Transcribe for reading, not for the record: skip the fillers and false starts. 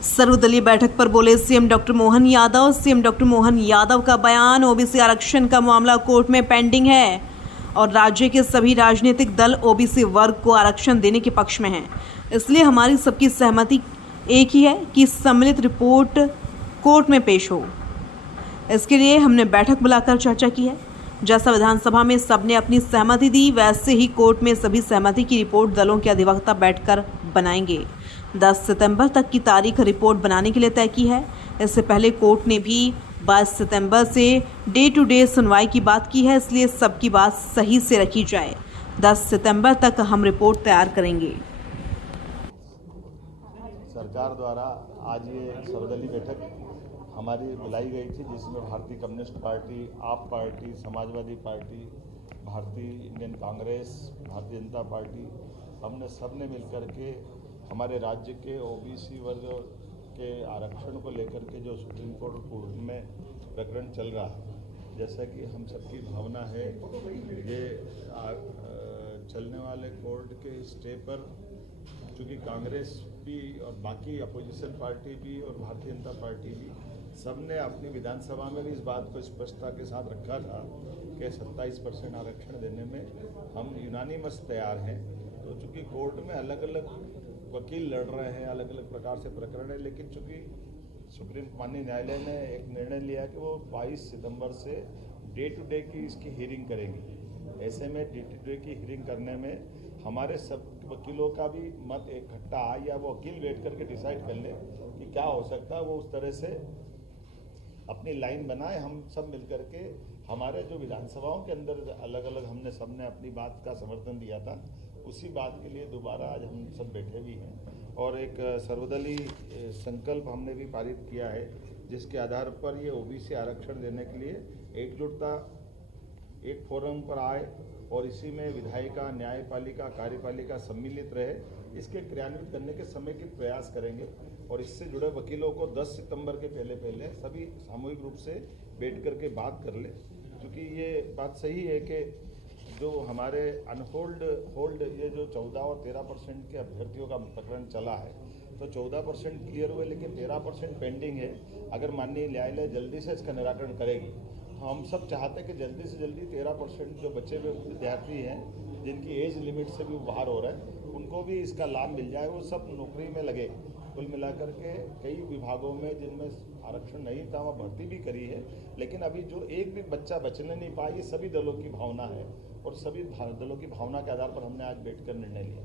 सर्वदलीय बैठक पर बोले CM doctor Mohan Yadav. CM doctor Mohan Yadav का बयान, ओबीसी आरक्षण का मामला कोर्ट में पेंडिंग है और राज्य के सभी राजनीतिक दल ओबीसी वर्ग को आरक्षण देने के पक्ष में हैं। इसलिए हमारी सबकी सहमति एक ही है कि सम्मिलित रिपोर्ट कोर्ट में पेश हो। इसके लिए हमने बैठक बुलाकर चर्चा की है। जैसा विधानसभा में सबने अपनी सहमति दी, वैसे ही कोर्ट में सभी सहमति की रिपोर्ट दलों के अधिवक्ता बैठकर बनाएंगे। 10 सितंबर तक की तारीख रिपोर्ट बनाने के लिए तय की है। इससे पहले कोर्ट ने भी 22 सितंबर से डे टू डे सुनवाई की बात की है, इसलिए सबकी बात सही से रखी जाए। 10 सितंबर तक हम रिपोर्ट तैयार करेंगे। सरकार द्वारा आज ये सर्वदलीय बैठक हमारी बुलाई गई थी, जिसमें भारतीय कम्युनिस्ट पार्टी, आप पार्टी, समाजवादी पार्टी, भारतीय इंडियन कांग्रेस, भारतीय जनता पार्टी, हमने सबने मिलकर के हमारे राज्य के ओबीसी वर्ग के आरक्षण को लेकर के जो सुप्रीम कोर्ट में प्रकरण चल रहा है, जैसा कि हम सबकी भावना है, ये चलने वाले कोर्ट के स्टे पर चूँकि कांग्रेस भी और बाकी अपोजिशन पार्टी भी और भारतीय जनता पार्टी भी सबने अपनी विधानसभा में भी इस बात को स्पष्टता के साथ रखा था कि 27% आरक्षण देने में हम यूनानिमस तैयार हैं। तो चूँकि कोर्ट में अलग अलग वकील लड़ रहे हैं, अलग अलग प्रकार से प्रकरण है, लेकिन चूँकि सुप्रीम माननीय न्यायालय ने एक निर्णय लिया कि वो 22 सितंबर से डे टू डे की इसकी हियरिंग करेंगे। ऐसे में डे टू डे की हियरिंग करने में हमारे सब वकीलों का भी मत इकट्ठा आए या वो वकील बैठ करके डिसाइड कर ले कि क्या हो सकता है, वो उस तरह से अपनी लाइन बनाए। हम सब मिलकर के हमारे जो विधानसभाओं के अंदर अलग अलग हमने सबने अपनी बात का समर्थन दिया था, उसी बात के लिए दोबारा आज हम सब बैठे भी हैं और एक सर्वदलीय संकल्प हमने भी पारित किया है, जिसके आधार पर ये ओबीसी आरक्षण देने के लिए एकजुटता एक फोरम पर आए और इसी में विधायिका, न्यायपालिका, कार्यपालिका सम्मिलित रहे। इसके क्रियान्वित करने के समेकित प्रयास करेंगे और इससे जुड़े वकीलों को 10 सितंबर के पहले सभी सामूहिक रूप से बैठ करके बात कर ले, क्योंकि ये बात सही है कि जो हमारे होल्ड ये जो 14 और 13% के अभ्यर्थियों का प्रकरण चला है, तो 14% क्लियर हुए लेकिन 13% पेंडिंग है। अगर माननीय न्यायालय जल्दी से इसका निराकरण करेगी, हम सब चाहते हैं कि जल्दी से जल्दी 13% जो बचे हुए विद्यार्थी हैं, जिनकी एज लिमिट से भी बाहर हो रहा है, उनको भी इसका लाभ मिल जाए, वो सब नौकरी में लगे। कुल मिलाकर के कई विभागों में जिनमें आरक्षण नहीं था वहाँ भर्ती भी करी है, लेकिन अभी जो एक भी बच्चा बचने नहीं पाया, ये सभी दलों की भावना है और सभी दलों की भावना के आधार पर हमने आज बैठकर निर्णय लिया।